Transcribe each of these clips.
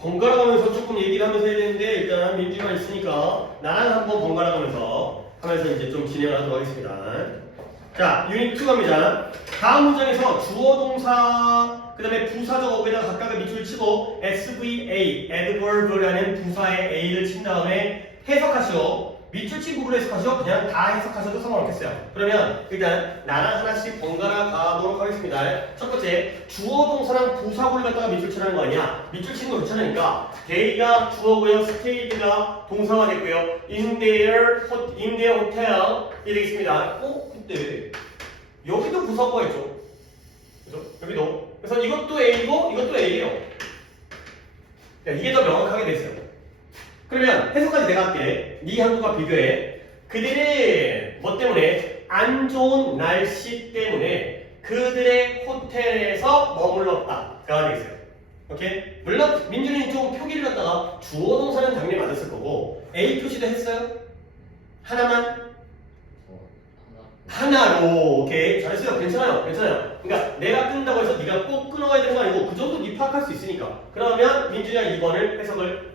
번갈아 가면서 조금 얘기를 하면서 해야 되는데 일단 민주가 있으니까 나랑 한번 번갈아 가면서 이제 좀 진행을 하도록 하겠습니다. 자, 유닛 2 갑니다. 다음 문장에서 주어 동사 그 다음에 부사적 어구에다가 각각의 밑줄을 치고 SVA, adverb라는 부사의 A를 친 다음에 해석하시오. 밑줄 친 부분을 해석하시오. 그냥 다 해석하셔도 상관없겠어요. 그러면 일단 나랑 하나씩 번갈아 가도록 하겠습니다. 첫 번째, 주어 동사랑 부사구를 갖다가 밑줄 치라는 거 아니야? 밑줄 치는 거 괜찮으니까 they가 주어고요, stayed가 동사가 됐고요. in their hotel 이 되겠습니다. 근데 여기도 부사구가 있죠. 그죠? 여기도. 그래서 이것도 A고 이것도 A예요. 이게 더 명확하게 됐어요. 그러면 해석까지 내가 할게. 네 한국과 비교해. 그들의 뭐 때문에 안 좋은 날씨 때문에 그들의 호텔에서 머물렀다가 되겠어요. 오케이? 물론 민준이 좀 표기를 갖다가 주어 동사는 당연히 맞았을 거고 A 표시도 했어요? 하나만? 하나로. 오케이, 잘했어요. 괜찮아요. 그러니까 내가 끊는다고 해서 네가 꼭 끊어야 되는 거 아니고 그 정도 네 파악할 수 있으니까. 그러면 민준이가 2번을 해석을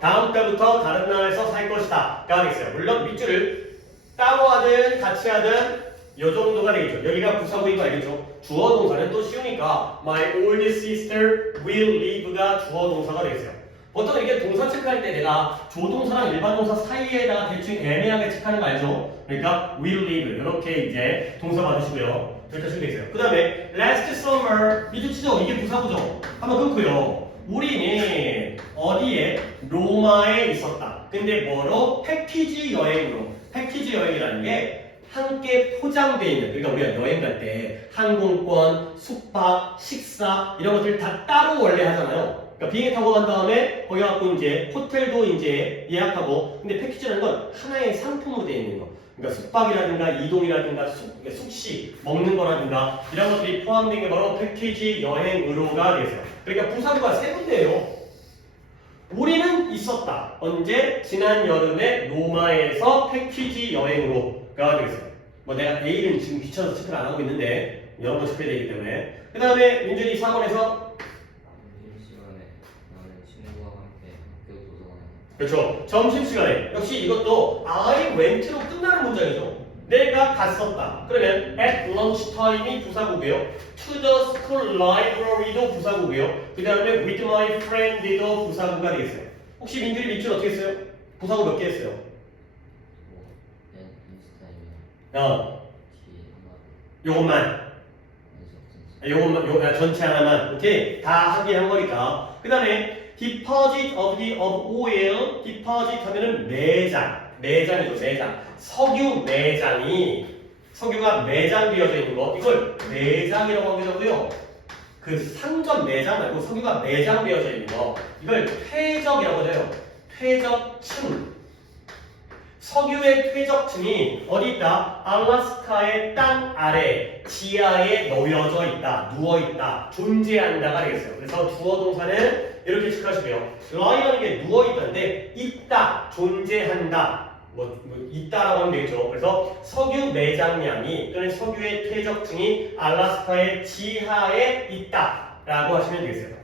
다음 달부터 다른 나라에서 살 것이다 가 되겠어요. 물론 밑줄을 따로 하든 같이 하든 요 정도가 되겠죠. 여기가 부사구인 거 알겠죠? 주어 동사는 또 쉬우니까 My old sister will live가 주어 동사가 되겠어요. 보통 이렇게 동사 체크할 때 내가 조동사랑 일반 동사 사이에다가 대충 애매하게 체크하는 거 알죠? 그러니까 will live 이렇게 이제 동사 봐주시고요. 이렇게 하시면 되겠어요. 그 다음에 last summer 밑줄 치죠? 이게 부사구죠? 한번 끊고요. 우리는 어디에? 로마에 있었다. 근데 뭐로? 패키지 여행으로. 패키지 여행이라는 게 함께 포장되어 있는, 그러니까 우리가 여행 갈 때 항공권, 숙박, 식사 이런 것들 다 따로 원래 하잖아요. 그러니까 비행기 타고 간 다음에 거기 갖고 이제 호텔도 이제 예약하고, 근데 패키지라는 건 하나의 상품으로 되어 있는 거. 그러니까 숙박이라든가 이동이라든가 숙식, 먹는 거라든가 이런 것들이 포함된 게 바로 패키지 여행으로가 되세요. 그러니까 부사구가 세 군데예요. 우리는 있었다. 언제? 지난 여름에 로마에서 패키지 여행으로가 되겠어요. 뭐 내가 A는 지금 귀찮아서 체크를 안 하고 있는데 여러 번 체크해야 되기 때문에. 그 다음에 민준이 4번에서 그렇죠. 점심시간에. 역시 이것도 I went로 끝나는 문장이죠. 내가 갔었다. 그러면 at lunchtime이 부사구고요. to the school library도 부사구고요. 그 다음에 with my friend도 부사구가 되겠어요. 혹시 민준이 밑줄 어떻게 했어요? 부사구 몇 개 했어요? 요것만. 전체 하나만. 오케이. 다 하긴 한 거니까. 그 다음에 deposit of oil. deposit 하면은 매장이죠. 매장. 석유 매장이, 석유가 매장되어져 있는 거, 이걸 매장이라고 하기도 하고요. 그 상점 매장 말고 석유가 매장되어져 있는 거, 이걸 퇴적이라고 해요. 퇴적층. 석유의 퇴적층이 어디 있다? 알래스카의 땅 아래 지하에 놓여져 있다, 누워 있다, 존재한다가 되겠어요. 그래서 주어 동사는 이렇게 체크하시고요. lie라는 게 누워 있다는데 있다, 존재한다, 뭐 있다라고 하면 되겠죠. 그래서 석유 매장량이 또는 석유의 퇴적층이 알래스카의 지하에 있다라고 하시면 되겠어요.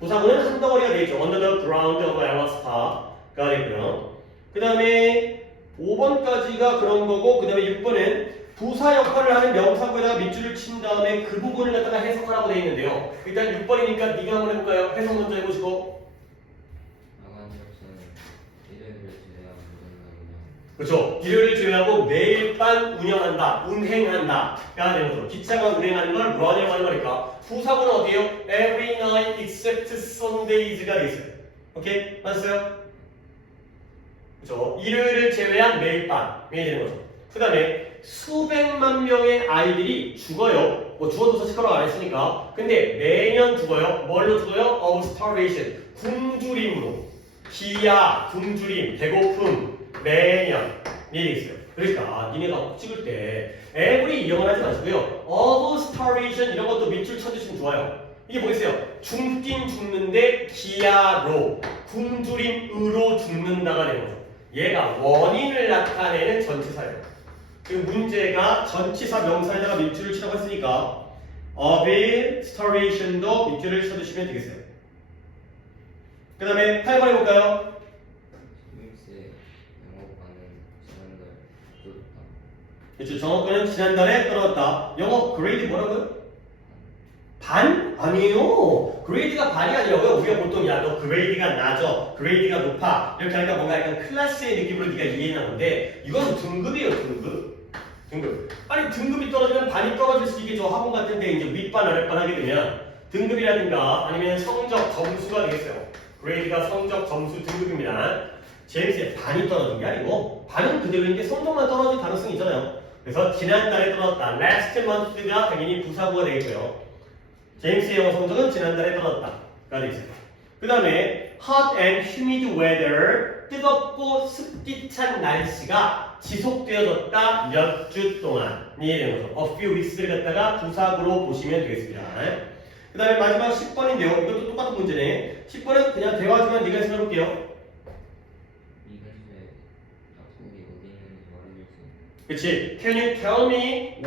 부사구는 한 덩어리가 되겠죠. Under the ground of Alaska가 되고요. 그 다음에 5번까지가 그런 거고, 그 다음에 6번은 부사 역할을 하는 명사구에다가 밑줄을 친 다음에 그 부분을 갖다가 해석하라고 되어 있는데요. 일단 6번이니까 네가 한번 해볼까요? 해석 먼저 해보시고. 그렇죠. 일요일을 제외하고 매일 밤 운영한다, 운행한다가 되는 거죠. 기차가 운행하는 걸 run이라고 하는 거니까 부사구는 어디에요? Every night except Sundays가 되어 있어요. 오케이? 맞았어요? 그렇죠. 일요일을 제외한 매일 밤이 되는 거죠. 그 다음에 수백만 명의 아이들이 죽어요. 뭐 죽어도 체크라고 안 했으니까. 근데 매년 죽어요. 뭘로 죽어요? Of starvation. 굶주림으로. 기야, 굶주림, 배고픔, 매년이 있어요. 그러니까 니네가 찍을 때 every 이용을 하지 마시고요. Of starvation 이런 것도 밑줄 쳐주시면 좋아요. 이게 뭐겠어요? 죽긴 죽는데 기야로, 굶주림으로 죽는다가 되는 거죠. 얘가 원인을 나타내는 전치사예요. 그 문제가 전치사 명사에다가 밑줄을 치라고 했으니까 of starvation도 밑줄을 쳐주시면 되겠어요. 그 다음에 8번 해볼까요? 제임스의 영어과는 지난달 떨어졌다. 그렇죠. 정어과는 지난달에 떨어졌다. 영어 그레이드 뭐라고요? 반? 아니에요. 그레이드가 반이 아니라고요. 우리가 보통 야 너 그레이드가 낮아, 그레이드가 높아 이렇게 하니까 뭔가 약간 클래스의 느낌으로 네가 이해하는 건데 이건 등급이에요. 등급. 아니 등급이 떨어지면 반이 떨어질 수 있겠죠. 학원 같은데 이제 윗반 아랫반 하게 되면 등급이라든가 아니면 성적 점수가 되겠어요. 그레이드가 성적 점수 등급입니다. 제임스의 반이 떨어진 게 아니고 반은 그대로인데 성적만 떨어질 가능성이 있잖아요. 그래서 지난달에 떨어졌다. last month가 당연히 부사구가 되겠고요. 제임스의 영어 성적은 지난달에 떨어졌다가 되겠어요. 그 다음에 hot and humid weather 뜨겁고 습기 찬 날씨가 지속되어졌다 몇 주 동안이 되는 거죠. a few weeks를 갖다가 부사구로 보시면 되겠습니다. 그 다음에 마지막 10번인데요. 이것도 똑같은 문제네. 10번은 그냥 대화지만 네가 해석해볼게요. 이 근처에 약국이 어디 있는지 말해줄 수 있나요? 그치? Can you tell me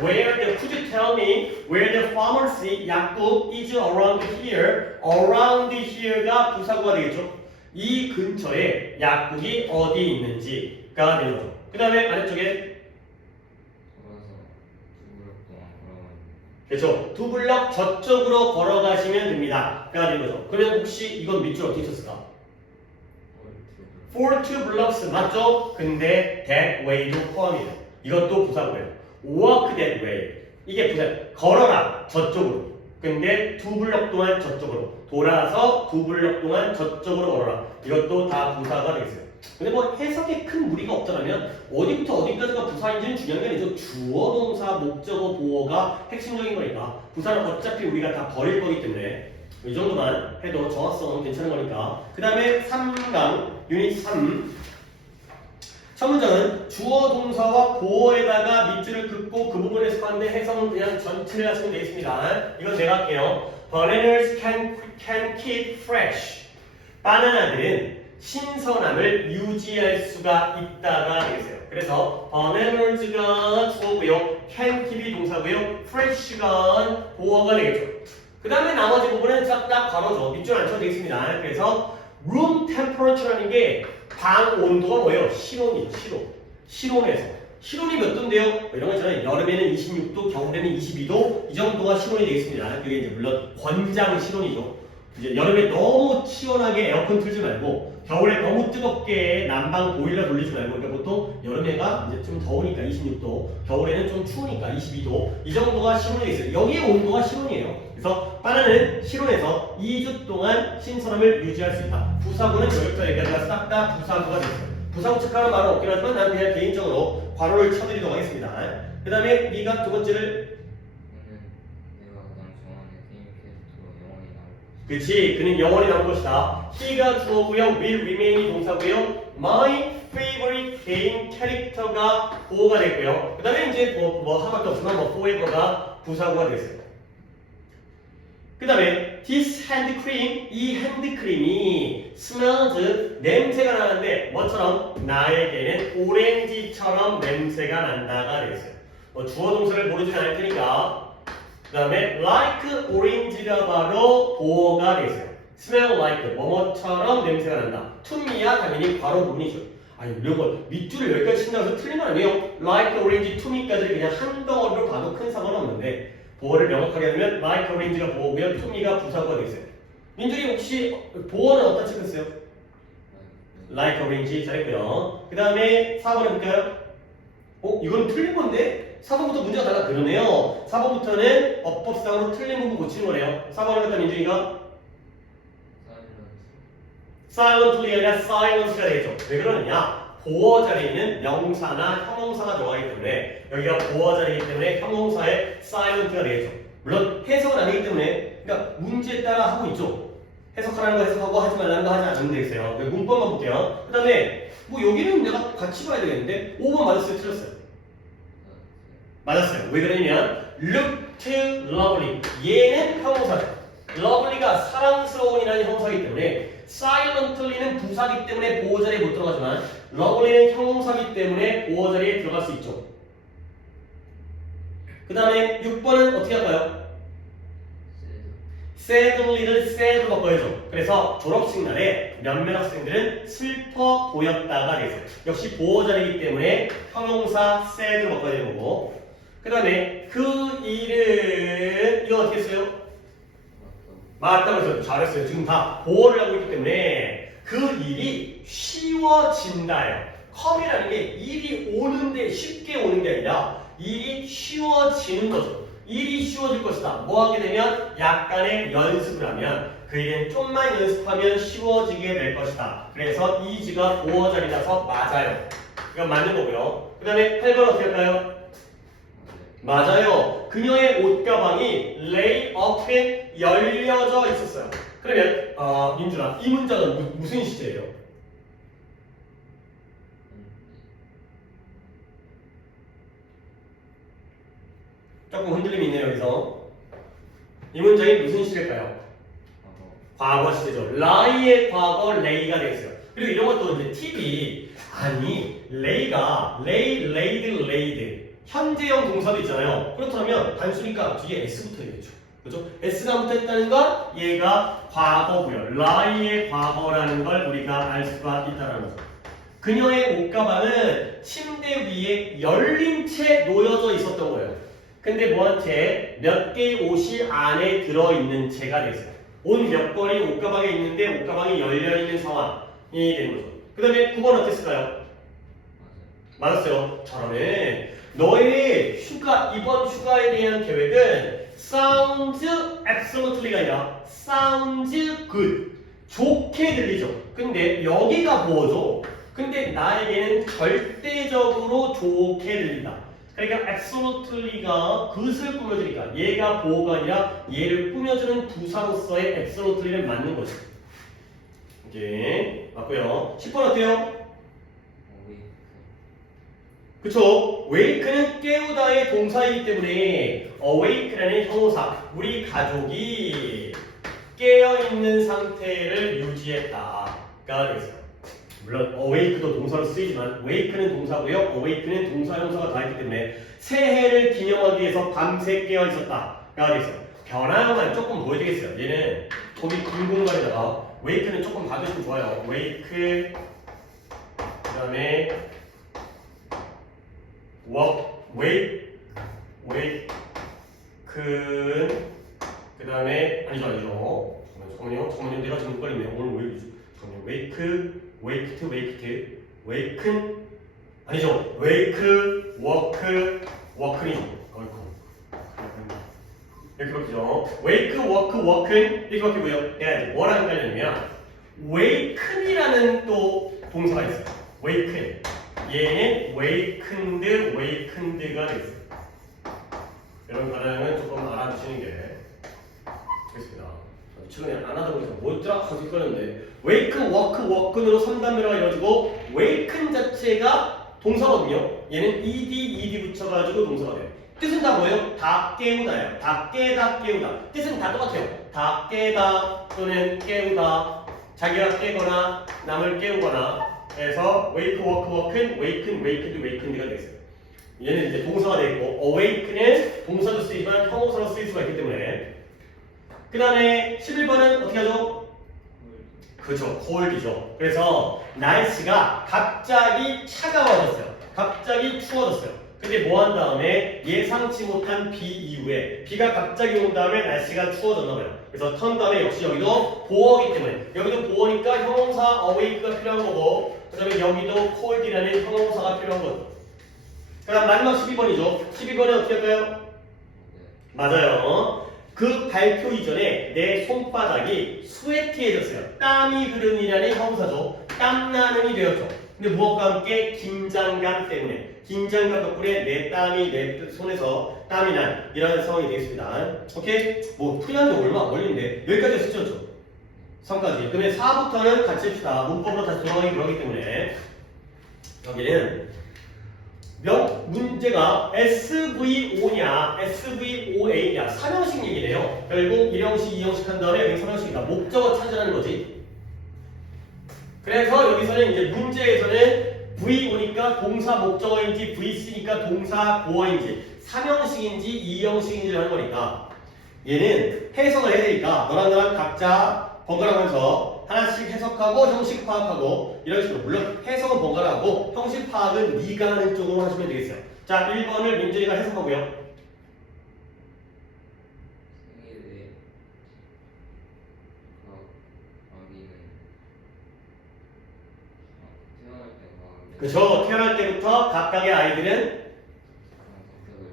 could you tell me where the pharmacy 약국 is around here? around here가 부사구가 되겠죠? 이 근처에 약국이 어디 있는지가 되는 거죠. 그 다음에 아래쪽에 걸어서 2블럭 동안 걸어가는 그렇죠. 두 블럭 저쪽으로 걸어가시면 됩니다. 가 되는 거죠. 그러면 혹시 이건 밑줄 어떻게 쳤을까? For two blocks 맞죠? 근데 that way도 포함이에요. 이것도 부사고예요. Walk that way. 이게 부사. 걸어라 저쪽으로. 근데 두 블럭 동안 저쪽으로. 돌아서 두 블럭 동안 저쪽으로 걸어라. 이것도 다 부사가 되겠어요. 근데 뭐 해석에 큰 무리가 없더라면 어디부터 어디까지가 부사인지는 중요한 게 아니죠. 주어, 동사, 목적어, 보어가 핵심적인 거니까 부사는 어차피 우리가 다 버릴 거기 때문에 이 정도만 해도 정확성은 괜찮은 거니까. 그 다음에 3강 유닛 3 첫 문장은 주어, 동사와 보어에다가 밑줄을 긋고 그 부분에서 하는데 해석은 그냥 전체를 하시면 되겠습니다. 이건 내가 할게요. Bananas can keep fresh. 바나나들은 신선함을 유지할 수가 있다가 되겠어요. 그래서 bananas가 주어고요, can keep이 동사고요, fresh가 보어가 되겠죠. 그 다음에 나머지 부분은 싹 다 괄호죠. 밑줄 안 쳐도 되겠습니다. 그래서 room temperature라는 게 방 온도가 뭐예요? 실온이죠. 실온에서 실온이 몇 도인데요? 이런 거 있잖아요. 여름에는 26도, 겨울에는 22도 이 정도가 실온이 되겠습니다. 그게 이제 물론 권장 실온이죠. 이제 여름에 너무 시원하게 에어컨 틀지 말고 겨울에 너무 뜨겁게 난방 보일러 돌리지 말고 그러니까 보통 여름에가 이제 좀 더우니까 26도, 겨울에는 좀 추우니까 22도 이 정도가 실온이 있어요. 여기에 온도가 실온이에요. 그래서 바나나는 실온에서 2주 동안 신선함을 유지할 수 있다. 부사구는 여기부터 여기까지가 싹 다 부사구가 되겠어요. 부사구 체크하는 말은 없긴 하지만 난 그냥 개인적으로 괄호를 쳐드리도록 하겠습니다. 그 다음에 네가 두 번째를 내가 가장 좋아하는 게임 캐릭터로 영원히 남을 그치, 그는 영원히 남을 것이다. he가 주어고요, will remain이 동사고요, my favorite game 캐릭터가 보어가 되고요. 그 다음에 이제 뭐 하나밖에 없지만 뭐 forever가 부사구가 되겠어요. 그 다음에 this hand cream, 이 핸드크림이 smells, 냄새가 나는데 뭐처럼? 나에게는 오렌지처럼 냄새가 난다가 되겠어요. 뭐 주어 동사를 모르진 않을 테니까 그 다음에 like orange가 바로 보어가 되겠어요. smell like 뭐뭐처럼 냄새가 난다. to me야 당연히 바로 부분이죠. 아니 이런 거 밑줄을 여기까지 친다고 해서 틀린 건 아니에요. like orange to me까지 그냥 한 덩어리로 봐도 큰 상관은 없는데 보어를 명확하게 하면 like orange가 보어고요, to me가 부사구가 되겠어요. 민준이 혹시 보어는 어디다 찍었어요? like orange 잘했고요. 그 다음에 4번 해볼까요? 이건 틀린 건데? 4번부터 문제가 달라. 그러네요. 4번부터는 어법상으로 틀린 부분 고치는 거네요. 4번을 갖다 민준이가 silently가 아니라 silence가 되겠죠. 왜 그러느냐? 보어 자리에는 명사나 형용사가 들어가기 때문에 여기가 보어 자리이기 때문에 형용사의 silent가 되겠죠. 물론 해석은 아니기 때문에 그러니까 문제에 따라 하고 있죠. 해석하라는 거 해석하고 하지 말라는 거 하지 않으면 되겠어요. 문법만 볼게요. 그 다음에 뭐 여기는 내가 같이 봐야 되겠는데 5번 맞았어요? 틀렸어요? 맞았어요. 왜 그러냐면 looked lovely 얘는 형용사죠. lovely가 사랑스러운이라는 형용사이기 때문에 silently는 부사기 때문에 보호 자리에 못 들어가지만 lovely는 형용사기 때문에 보호 자리에 들어갈 수 있죠. 그 다음에 6번은 어떻게 할까요? sadly를 sad로 바꿔야죠. 그래서 졸업식 날에 몇몇 학생들은 슬퍼 보였다가 되겠어요. 역시 보호자이기 때문에 형용사 sad로 바꿔야 되는 거고. 그 다음에 그 일은 이거 어떻게 써요? 맞다고 했어요. 잘했어요. 지금 다 보호를 하고 있기 때문에 그 일이 쉬워진다예요. come이라는 게 일이 오는데 쉽게 오는 게 아니라 일이 쉬워지는 거죠. 일이 쉬워질 것이다. 뭐 하게 되면 약간의 연습을 하면 그 일은 좀만 연습하면 쉬워지게 될 것이다. 그래서 is가 보호 자리라서 맞아요. 이건 맞는 거고요. 그 다음에 8번 어떻게 할까요? 맞아요. 그녀의 옷가방이 lay up에 열려져 있었어요. 그러면 민준아, 이 문장은 무슨 시제예요? 조금 흔들림이 있네요. 여기서 이 문장이 무슨 시제일까요? 과거 시제죠. lie의 과거 lay가 되겠어요. 그리고 이런 것도 이제 팁이 아니 lay가 lay, laid, laid 현재형 동사도 있잖아요. 그렇다면 단수니까 뒤에 s부터 해야죠. 그죠? s가 붙어있다는 건 얘가 과거고요. lie의 과거라는 걸 우리가 알 수가 있다는 거죠. 그녀의 옷가방은 침대 위에 열린 채 놓여져 있었던 거예요. 근데 뭐한 채? 몇 개의 옷이 안에 들어있는 채가 됐어요. 옷 몇 벌이 옷가방에 있는데 옷가방이 열려있는 상황이 되는 거죠. 그 다음에 9번 어땠을까요? 맞았어요. 잘하네. 너의 휴가, 이번 휴가에 대한 계획은 sounds absolutely가 아니라 sounds good. 좋게 들리죠. 근데 여기가 보호죠. 근데 나에게는 절대적으로 좋게 들린다. 그러니까 absolutely가 그것을 꾸며주니까 얘가 보호가 아니라 얘를 꾸며주는 부사로서의 absolutely를 맞는 거죠. 오케이. 맞고요. 10번 어때요? 그쵸? wake는 깨우다의 동사이기 때문에 awake라는 형용사 우리 가족이 깨어있는 상태를 유지했다가 되겠어요. 물론 awake도 동사로 쓰이지만 wake는 동사고요. awake는 동사 형사가 다 있기 때문에 새해를 기념하기 위해서 밤새 깨어있었다가 되겠어요. 변화형만 조금 보여드리겠어요. 얘는 도미 긴 공간에다가 wake는 조금 봐주시면 좋아요. wake 그 다음에 wake 그 다음에 아니죠 잠깐만요 내가 지금 헷갈리네. 오늘 왜 잠깐만요. wake는 아니죠. work는 이렇게 바뀌죠. work은 이렇게 바뀌고요. 내가 이제 뭐랑 헷갈렸냐면 waken이라는 또 동사가 있어요. waken 얘는 wakened가 되겠어요. 이런 반응은 조금 알아두시는 게 좋겠습니다. 최근에 안 하다 보니까 뭐더라 하고 헷갈렸는데 wake, work으로 3단계가 이루어지고 waken 자체가 동사거든요. 얘는 ed 붙여가지고 동사가 돼요. 뜻은 다 뭐예요? 다 깨우다예요. 다 깨다. 뜻은 다 똑같아요. 다 깨다 또는 깨우다. 자기가 깨거나 남을 깨우거나 해서 wake, work은 wakened가 되겠어요. 얘는 이제 동사가 되고 awake는 동사도 쓰이지만 형용사로 쓰일 수가 있기 때문에. 그 다음에 11번은 어떻게 하죠? 그죠, cold이죠. 그래서 날씨가 갑자기 차가워졌어요. 갑자기 추워졌어요. 근데 뭐 한 다음에 예상치 못한 비 이후에 비가 갑자기 온 다음에 날씨가 추워졌나 봐요. 그래서 턴 다음에 역시 여기도 보어이기 때문에 여기도 보어니까 형용사 awake가 필요한 거고 그 다음에 여기도 cold이라는 형용사가 필요한 거죠. 그 다음 마지막 12번이죠. 12번에 어떻게 할까요? 맞아요. 그 발표 이전에 내 손바닥이 스웨티해졌어요. 땀이 흐르니라는 형사죠. 땀나는이 되었죠. 근데 무엇과 함께 긴장감 때문에 긴장감 덕분에 내 땀이 내 손에서 땀이 난 이런 상황이 되겠습니다. 오케이? 뭐 풀이하는 게 얼마 안 걸리는데 여기까지 쓰셨죠? 3까지. 그러면 4부터는 같이 합시다. 문법으로 다시 돌아가기 그러기 때문에 여기는 문제가 SVO냐 SVOA냐 3형식 얘기네요. 결국 1형식 2형식 한 다음에 여기 3형식이다. 목적어 찾으라는 거지. 그래서 여기서는 이제 문제에서는 VO니까 동사 목적어인지 VC니까 동사 보어인지 3형식인지 2형식인지 하는 거니까 얘는 해석을 해야 되니까 너랑 나랑 각자 번갈아가면서 하나씩 해석하고 형식 파악하고 이런 식으로. 물론 해석은 번갈아가고 형식 파악은 네가 하는 쪽으로 하시면 되겠어요. 자, 1번을 민준이가 해석하고요. 생일에 아기는 태어날 때가 그쵸. 태어날 때부터 각각의 아이들은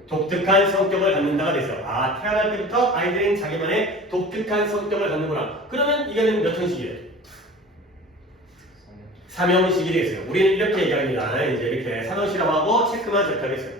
독특한 성격을 갖는다가 되죠. 아, 태어날 때부터 아이들은 자기만의 독특한 성격을 갖는구나. 그러면 이거는 몇 형식이에요? 3형식이 되겠어요. 우리는 이렇게 얘기합니다. 이제 이렇게 3형식이라고 하고 체크만 저렇게 하겠어요.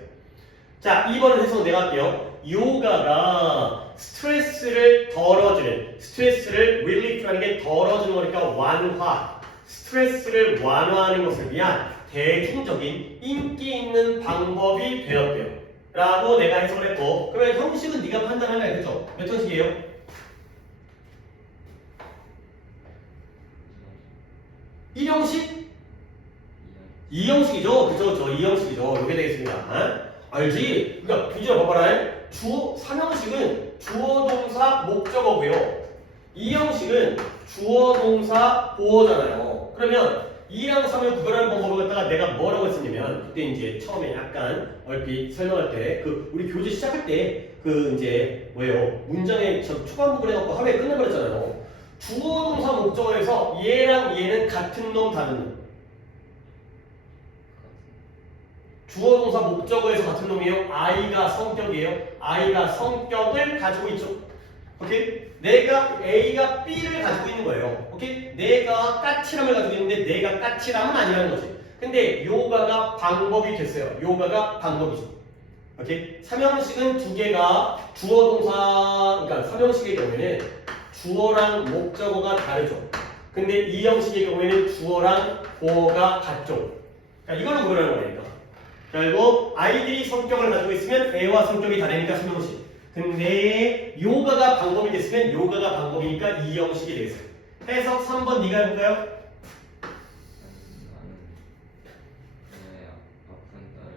자, 2번은 해석 내가 할게요. 요가가 스트레스를 덜어주는, 스트레스를 릴리프라는 게 덜어주는 거니까 완화, 스트레스를 완화하는 것을 위한 대중적인 인기 있는 방법이 되었대요. 라고 내가 해석을 했고, 그러면 형식은 네가 판단하는 거야, 그죠? 몇 형식이에요? 1형식? 2형식이죠? 그죠? 2형식이죠. 이게 되겠습니다. 알지? 그러니까 비주얼 봐봐라. 주어, 3형식은 주어, 동사, 목적어고요. 2형식은 주어, 동사, 보어잖아요. 그러면 2랑 3을 구별하는 방법을 갖다가 내가 뭐라고 했었냐면, 그때 이제 처음에 약간 얼핏 설명할 때, 우리 교재 시작할 때, 이제 뭐예요? 문장의 초반 부분 해갖고 하루에 끝내버렸잖아요. 주어, 동사, 목적어에서 얘랑 얘는 같은 놈, 다른 놈. 주어, 동사, 목적어에서 같은 놈이에요. 아이가 성격이에요. 아이가 성격을 가지고 있죠. 오케이? 내가 A가 B를 가지고 있는 거예요. 오케이? 내가 까칠함을 가지고 있는데 내가 까칠함은 아니라는 거지. 근데 요가가 방법이 됐어요. 요가가 방법이죠. 오케이? 3형식은 두 개가 주어, 동사, 그러니까 3형식의 경우에는 주어랑 목적어가 다르죠. 근데 2형식의 경우에는 주어랑 보어가 같죠. 그러니까 이거는 뭐라는 거니까. 그리고 아이들이 성격을 가지고 있으면 애와 성격이 다르니까 3형식. 근데 요가가 방법이 됐으면 요가가 방법이니까 2형식이 되겠어요. 해석 3번 네가 해볼까요? 나는 아픈 딸을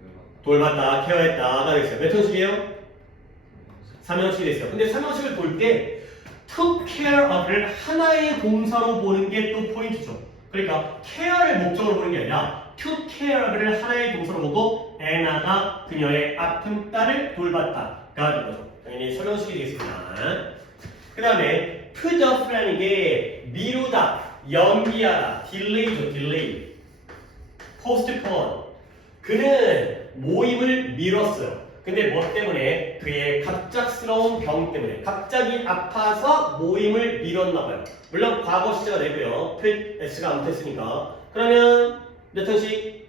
병들어 돌봤다, 케어했다가 됐어요. 몇 형식이에요? 3형식이 됐어요. 근데 3형식을 볼 때 took care of를 하나의 동사로 보는 게 또 포인트죠. 그러니까 care를 목적으로 보는 게 아니라 took care of를 하나의 동사로 보고 애나가 그녀의 아픈 딸을 돌봤다가 된 거죠. 당연히 3형식이 되겠습니다. 그 다음에 put off라는 게 미루다, 연기하다, delay죠, delay. postpone. 그는 모임을 미뤘어요. 근데 뭐 때문에? 그의 갑작스러운 병 때문에. 갑자기 아파서 모임을 미뤘나 봐요. 물론 과거 시제가 되고요. put s가 안 됐으니까. 그러면 몇 형식?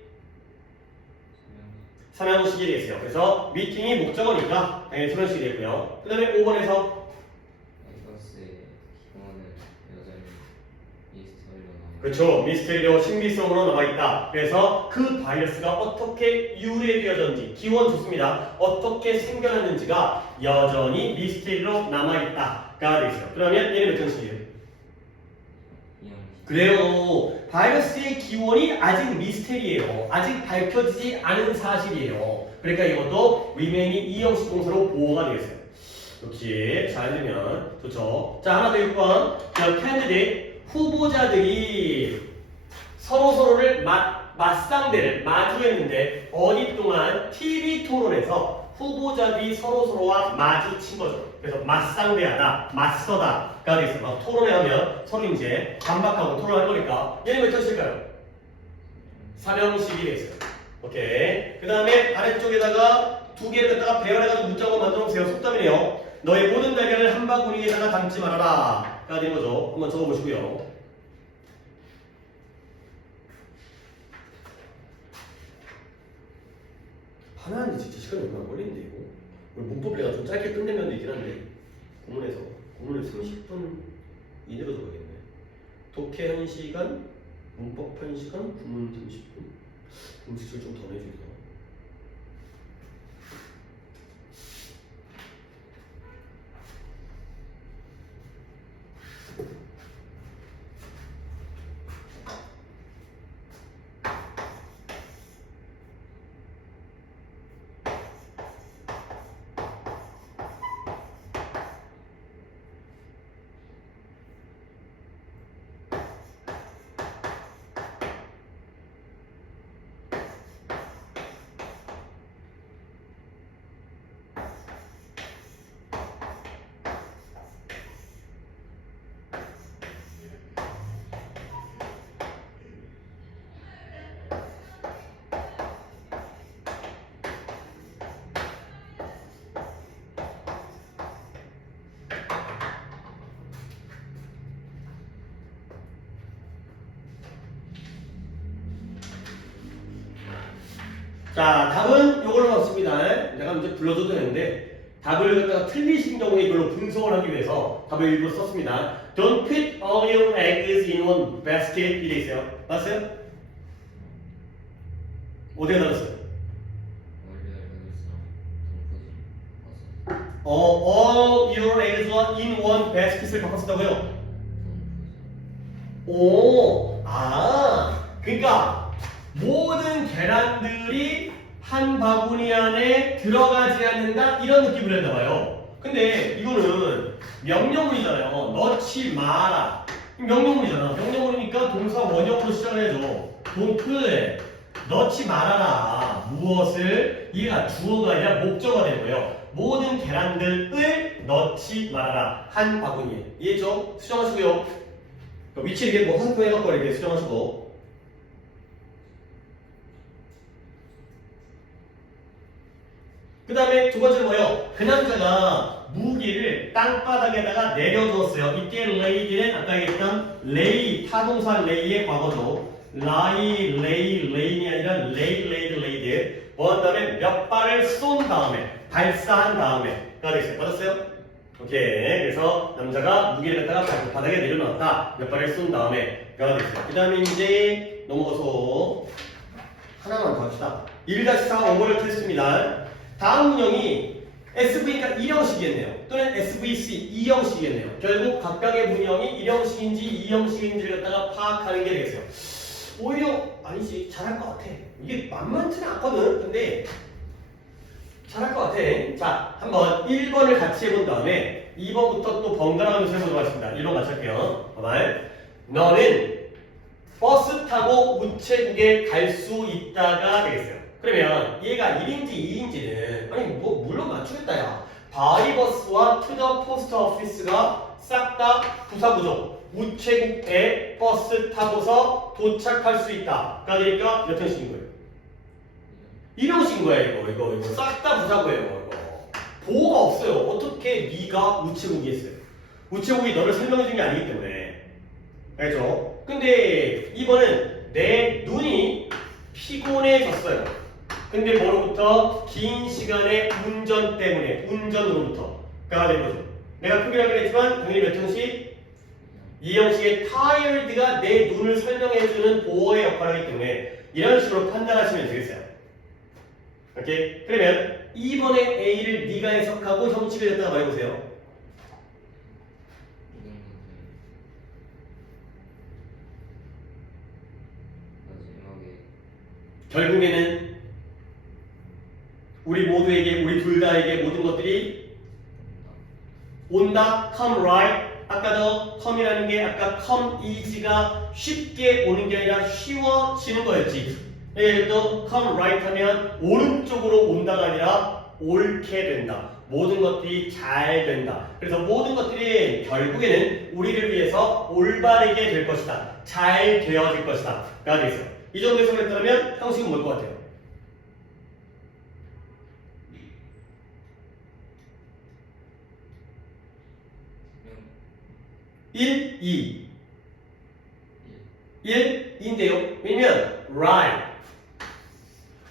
3형식이 되겠어요. 그래서 미팅이 목적어니까 당연히 3형식이 되고요. 그 다음에 5번에서 바이러스의 기원은 여전히 미스터리로 남아. 그렇죠. 미스테리오 신비성으로 남아있다. 그래서 그 바이러스가 어떻게 유래되어졌는지 기원 좋습니다. 어떻게 생겨났는지가 여전히 미스테리로 남아있다가 되겠어요. 그러면 얘는 몇 형식이에요? 그래요. 바이러스의 기원이 아직 미스테리예요. 아직 밝혀지지 않은 사실이에요. 그러니까 이것도 remain이 2형식 동사로 보호가 되겠어요. 역시 잘 되면 좋죠. 자, 하나 더 6번. The candidate 후보자들이 서로서로를 맞상대를 마주했는데 어디 동안 TV 토론에서 후보자들이 서로서로와 마주친 거죠. 그래서 맞상대하다, 맞서다가 되겠어요. 막 토론회 하면 서로 이제 반박하고 토론할 거니까 얘는 몇 형식일까요? 3형식이 되겠어요. 오케이. 그 다음에 아래쪽에다가 두 개를 갖다가 배열해가지고 문자로 만들어 보세요. 속담이네요. 너의 모든 달걀을 한 바구니에다가 담지 말아라 가 되는 거죠. 한번 적어보시고요. 하나는 진짜 시간이 얼마나 걸리는데 이거? 우리 문법 내가 좀 짧게 끝내면 되긴 한데 고문에서 30분 이내로 적어야겠네. 독해 1시간, 문법 1시간, 구문 30분. 공식을 좀 더 내주세요. 자, 답은 이걸로 나왔습니다. 내가 이제 불러줘도 되는데 답을 갖다가 틀리신 경우에 이걸로 분석을 하기 위해서 답을 일부 썼습니다. Don't put all your eggs in one basket 이래 있어요. 맞았어요? 어디에 달았어요? all your eggs와 in one basket을 바꿨었다고요? 그러니까 모든 계란들이 한 바구니 안에 들어가지 않는다 이런 느낌을 했나봐요. 근데 이거는 명령문이잖아요. 넣지 마라. 명령문이잖아. 명령문이니까 동사 원형으로 시작해야죠. Don't put 넣지 말아라. 무엇을? 얘가 주어가 아니라 목적어가 되는 거예요. 모든 계란들을 넣지 말아라. 한 바구니에. 이해죠? 수정하시고요. 위치 이렇게 뭐 화살표 해갖고 이렇게 수정하시고. 그 다음에 두 번째는 뭐예요? 그 남자가 무기를 땅바닥에다가 내려두었어요. 이때 레이디는 아까 얘기했던 레이, 타동사 레이의 과거죠. 라이, 레인이 아니라 레이드. 뭐 한 다음에 몇 발을 쏜 다음에, 발사한 다음에가 되겠어요. 맞았어요? 오케이. 그래서 남자가 무기를 갖다가 바닥에 내려놓았다. 몇 발을 쏜 다음에가 되겠어요. 그 다음에 이제 넘어가서 하나만 더 합시다. 1-4 5를 테스트입니다. 다음 문형이 SV가 1형식이겠네요. 또는 SVC 2형식이겠네요. 결국 각각의 문형이 1형식인지 2형식인지를 갖다가 파악하는 게 되겠어요. 오히려 아니지 잘할 것 같아. 이게 만만치는 않거든. 근데 잘할 것 같아. 자, 한번 1번을 같이 해본 다음에 2번부터 또 번갈아가면서 해보도록 하겠습니다. 1번 같이 할게요. 봐봐. 너는 버스 타고 우체국에 갈 수 있다가 되겠어요. 그러면 얘가 1인지 2인지는 아니 뭐 물론 맞추겠다 야. 바이버스와 투더 포스트 오피스가 싹 다 부사구조. 우체국에 버스 타고서 도착할 수 있다. 그러니까 몇 형식인 거예요? 1형식인 거야 이거 싹 다 부사구예요. 이거 보호가 없어요. 어떻게 네가 우체국이 했어요? 우체국이 너를 설명해 준 게 아니기 때문에. 알죠? 근데 이번은 내 눈이 피곤해졌어요. 근데 뭐로부터? 긴 시간의 운전 때문에, 운전으로부터가 된 거죠. 내가 표기를 하긴 했지만 당연히 몇 형식? 2형식의 tired가 내 눈을 설명해주는 보호의 역할을 하기 때문에 이런 식으로 판단하시면 되겠어요. 오케이? 그러면 2번의 A를 네가 해석하고 형식을 갖다가 말해보세요. 결국에는 우리 모두에게, 우리 둘 다에게 모든 것들이 온다, come right. 아까도 come이라는 게 아까 come easy가 쉽게 오는 게 아니라 쉬워지는 거였지. 예를 들어 come right 하면 오른쪽으로 온다가 아니라 옳게 된다. 모든 것들이 잘 된다. 그래서 모든 것들이 결국에는 우리를 위해서 올바르게 될 것이다. 잘 되어질 것이다. 가 되겠어요. 이 정도 해석을 했다면 형식은 뭘 것 같아요? 1, 2. 1, 2인데요. 왜냐면 right.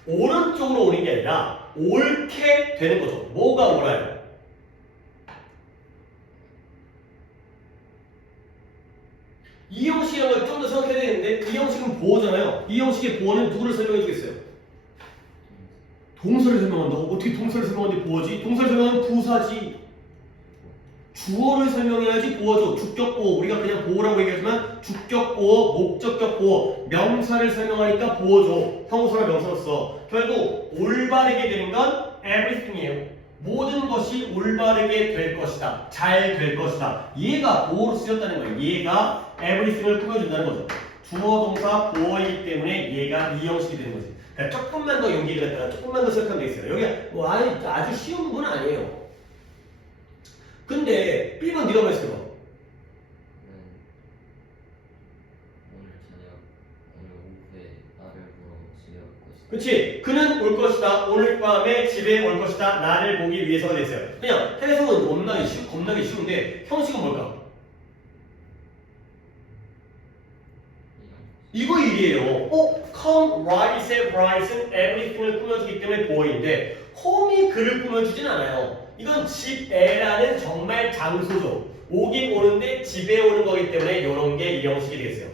오른쪽으로 오는 게 아니라 옳게 되는 거죠. 뭐가 옳아요? 이 형식이라는 걸 좀 더 생각해야 되는데 이 형식은 보호잖아요. 이 형식의 보호는 누구를 설명해 주겠어요? 동사를 설명한다고? 어떻게 동사를 설명하는데 보호지? 동사를 설명하면 부사지. 주어를 설명해야지 보호죠. 주격보호. 우리가 그냥 보호라고 얘기하지만 주격보호, 목적격 보호, 명사를 설명하니까 보호죠. 형용사나 명사로서. 결국 올바르게 되는 건 everything이에요. 모든 것이 올바르게 될 것이다. 잘 될 것이다. 얘가 보호로 쓰였다는 거예요. 얘가 everything을 꾸며준다는 거죠. 주어 동사 보호이기 때문에 얘가 이 형식이 되는 거지. 그러니까 조금만 더 연기를 했다가 조금만 더 생각하면 되겠어요. 여기 뭐 아주 쉬운 부분은 아니에요. 근데 B번 네가 말했어. 오늘 저녁 오늘 오후에 나를 보러 집에 올 것이다. 그치? 그는 올 것이다. 오늘 밤에 집에 올 것이다. 나를 보기 위해서가 됐어요. 그냥 해석은 겁나게 쉬운데 형식은 뭘까? 이거 일이에요. come, write의 write은 everything을 꾸며주기 때문에 보어인데 home이 글을 꾸며주진 않아요. 이건 집에라는 정말 장소죠. 오긴 오는데 집에 오는 거기 때문에 이런 게 이 형식이 되겠어요.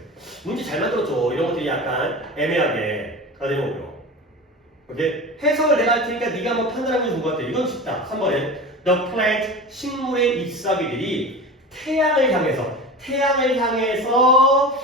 문제 잘 만들었죠. 이런 것들이 약간 애매하게 가되는 거고요. 오케이? 해석을 내가 할 테니까 네가 한번 판단하면 좋을 것 같아. 이건 쉽다. 3번은 the plant, 식물의 잎사귀들이 태양을 향해서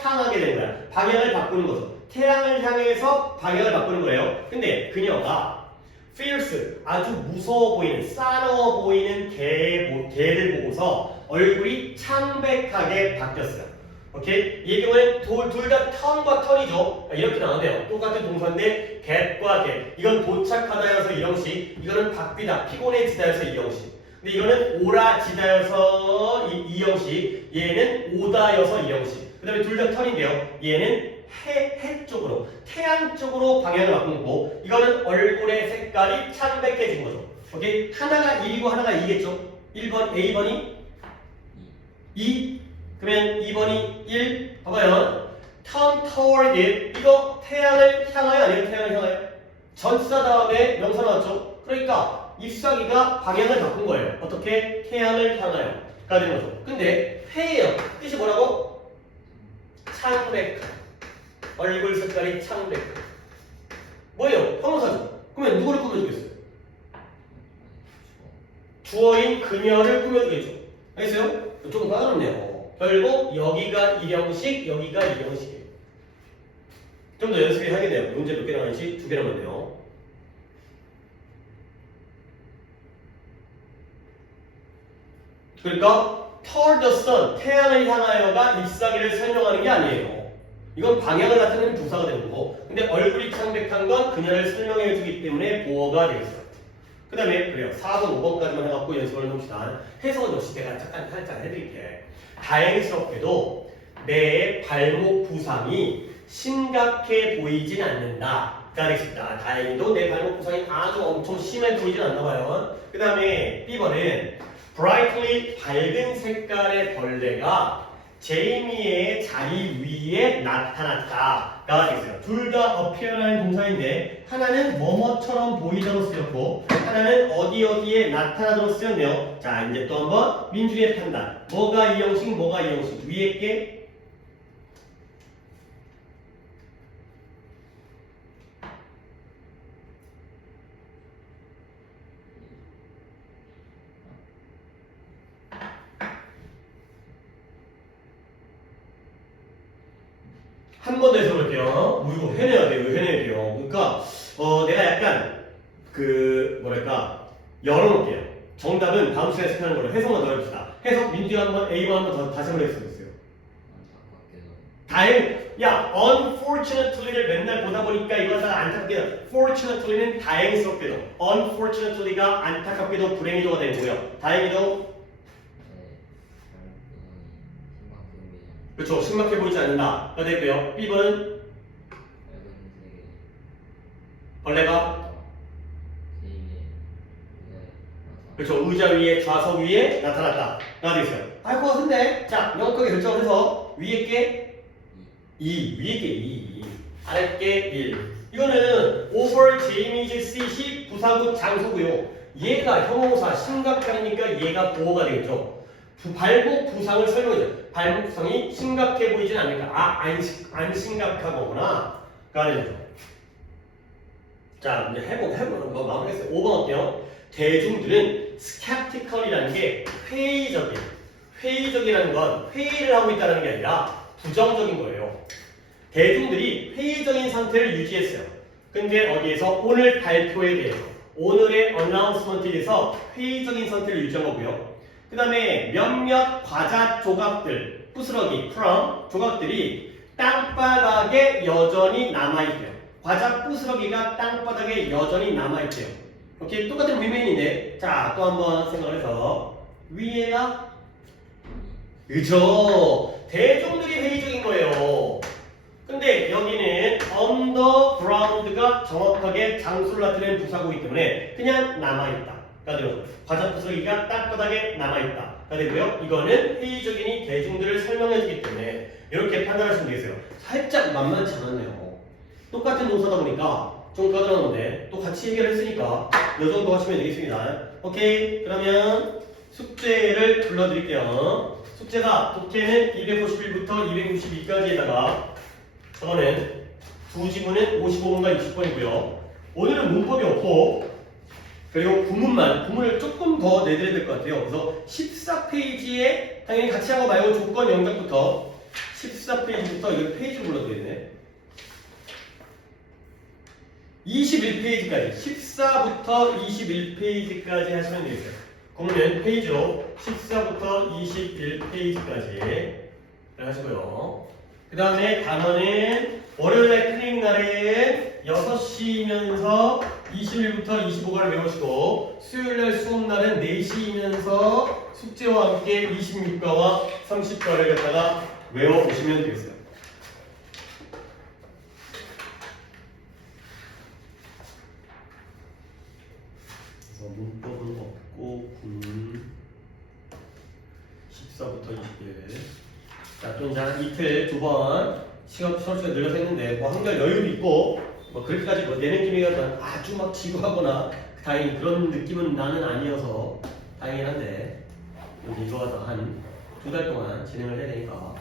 향하게 되는 거야. 방향을 바꾸는 거죠. 태양을 향해서 방향을 바꾸는 거예요. 근데 그녀가 fierce, 아주 무서워 보이는, 싸러워 보이는 개를 보고서 얼굴이 창백하게 바뀌었어요. 오케이? 이 경우에 둘 다 턴과 턴이죠. 이렇게 나오네요. 똑같은 동사인데 get과 get. 이건 도착하다여서 이 형식, 이거는 바뀌다, 피곤해지다여서 이 형식. 근데 이거는 오라지다여서 이 형식, 얘는 오다여서 이 형식. 그 다음에 둘 다 턴인데요. 얘는 해 쪽으로, 태양 쪽으로 방향을 바꾼 거고, 이거는 얼굴의 색깔이 창백해진 거죠. 오케이? 하나가 1이고 하나가 2겠죠? 1번, A번이 2, 그러면 2번이 1. 봐봐요. turn toward it. 이거 태양을 향하여 아니면 태양을 향하여? 전치사 다음에 명사 나왔죠? 그러니까 잎사귀가 방향을 바꾼 거예요. 어떻게? 태양을 향하여가 되는 거죠. 근데 해예요. 뜻이 뭐라고? 창백한. 얼굴 색깔이 창백한. 뭐예요? 형용사죠. 그러면 누구를 꾸며주겠어요? 주어인 그녀를 꾸며주겠죠. 알겠어요? 조금 까다롭네요. 결국 여기가 1형식, 여기가 2형식이에요. 좀 더 연습해야겠네요. 문제 몇 개 남았지? 2개 남았네요. 그러니까 toward the sun, 태양을 향하여가 잎사귀를 설명하는 게 아니에요. 이건 방향을 나타내는 부사가 되는 거고, 근데 얼굴이 창백한 건 그녀를 설명해 주기 때문에 보어가 되겠어요. 그 다음에 그래요. 4번, 5번까지만 해갖고 연습을 해봅시다. 해석은 역시 내가 잠깐 살짝 해드릴게. 다행스럽게도 내 발목 부상이 심각해 보이진 않는다. 가르치다. 다행히도 내 발목 부상이 아주 엄청 심해 보이진 않나 봐요. 그 다음에 B번은 brightly, 밝은 색깔의 벌레가 제이미의 자리 위에 나타났다가 되겠어요. 둘 다 appear라는 동사인데 하나는 뭐뭐처럼 보이다로 쓰였고 하나는 어디에 나타나도록 쓰였네요. 자, 이제 또 한번 민주의 판단. 뭐가 이 형식, 뭐가 이 형식. 위에 게 한 번 더 해석할게요. 이거 해내야 돼요. 해내야 돼요. 그러니까 내가 약간 뭐랄까 열어놓을게요. 정답은 다음 시간에 체크하는 걸로 해석만 더 해봅시다. 해석 민주가 한번 A번 한번 더 다시 한번 해주세요. 야, unfortunately를 맨날 보다 보니까 이거 다 안타깝게도 fortunately는 다행스럽게도 unfortunately가 안타깝게도 불행히도가 되는 거고요. 다행히도 그렇죠. 심각해 보이지 않는다가 되고요. B번은 벌레가 그렇죠. 의자 위에 좌석 위에 나타났다가 되겠어요. 할 것 같은데 자 명확하게 결정을 해서 위에 게 2, 위에 게 2, 아래 게 1. 이거는 over Jamie's seat이 부사구 장소고요. 얘가 형용사 심각하니까 얘가 보어가 되겠죠. 발목 부상을 설명해줘요. 발목 부상이 심각해 보이진 않으니까 안 심각하거나 가 되죠. 자, 이제 해보는 거 마무리했어요. 5번 어때요? 대중들은 skeptical이라는 게 회의적이라는 건 회의를 하고 있다는 게 아니라 부정적인 거예요. 대중들이 회의적인 상태를 유지했어요. 근데 어디에서 오늘 발표에 대해서 오늘의 어나운스먼트에 대해서 회의적인 상태를 유지한 거고요. 그 다음에 몇몇 과자 조각들, 부스러기, crumb 조각들이 땅바닥에 여전히 남아있대요. 과자 부스러기가 땅바닥에 여전히 남아있대요. 오케이, 똑같은 리메인인데 자, 또 한번 생각을 해서 위에가 그죠? 대중들이 회의적인 거예요. 근데 여기는 underground가 정확하게 장소를 나타내는 부사고이기 때문에 그냥 남아있다. 과자 부스러기가 땅바닥에 남아있다. 식사가 되고요. 이거는 회의적이니 대중들을 설명해주기 때문에 이렇게 판단하시면 되겠어요. 살짝 만만치 않았네요. 똑같은 동사다 보니까 좀 까다로운데 또 같이 얘기를 했으니까 이 정도 하시면 되겠습니다. 오케이. 그러면 숙제를 불러드릴게요. 숙제가 독해는 251부터 262까지에다가 저거는 두 지문은 55분과 60번이고요. 오늘은 문법이 없고 그리고 구문을 조금 더 내드려야 될 것 같아요. 그래서 14페이지에 당연히 같이 한 거 말고 조건 영작부터 14페이지부터 이거 페이지 불러드리네. 21페이지까지 14부터 21페이지까지 하시면 되겠어요. 그러면 페이지로 14부터 21페이지까지 하시고요. 그 다음에 단어는 월요일날 클릭 날엔 6시이면서 21부터 25가를 외우시고 수요일날 수업날은 4시이면서 숙제와 함께 26과와 30과를 갖다가 외워보시면 되겠어요. 그래서 문법은 없고 구문 14부터 21. 자, 또 이제 한 이틀 두 번 시간 선수가 늘려서 했는데 뭐 한결 여유도 있고 뭐 그렇게까지 뭐 내 느낌이가 아주 막 지루하거나 다행히 그런 느낌은 나는 아니어서 다행이긴 한데 여기 이거 갖다 한 2달 동안 진행을 해야 되니까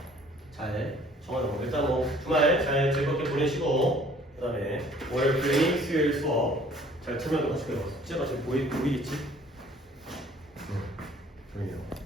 잘 정하자고. 일단 뭐 주말 잘 즐겁게 보내시고 그 다음에 월요일 클리닉 수요일 수업 잘 참여하도록 하시고요. 숙제가 지금 보이겠지? 그럼요.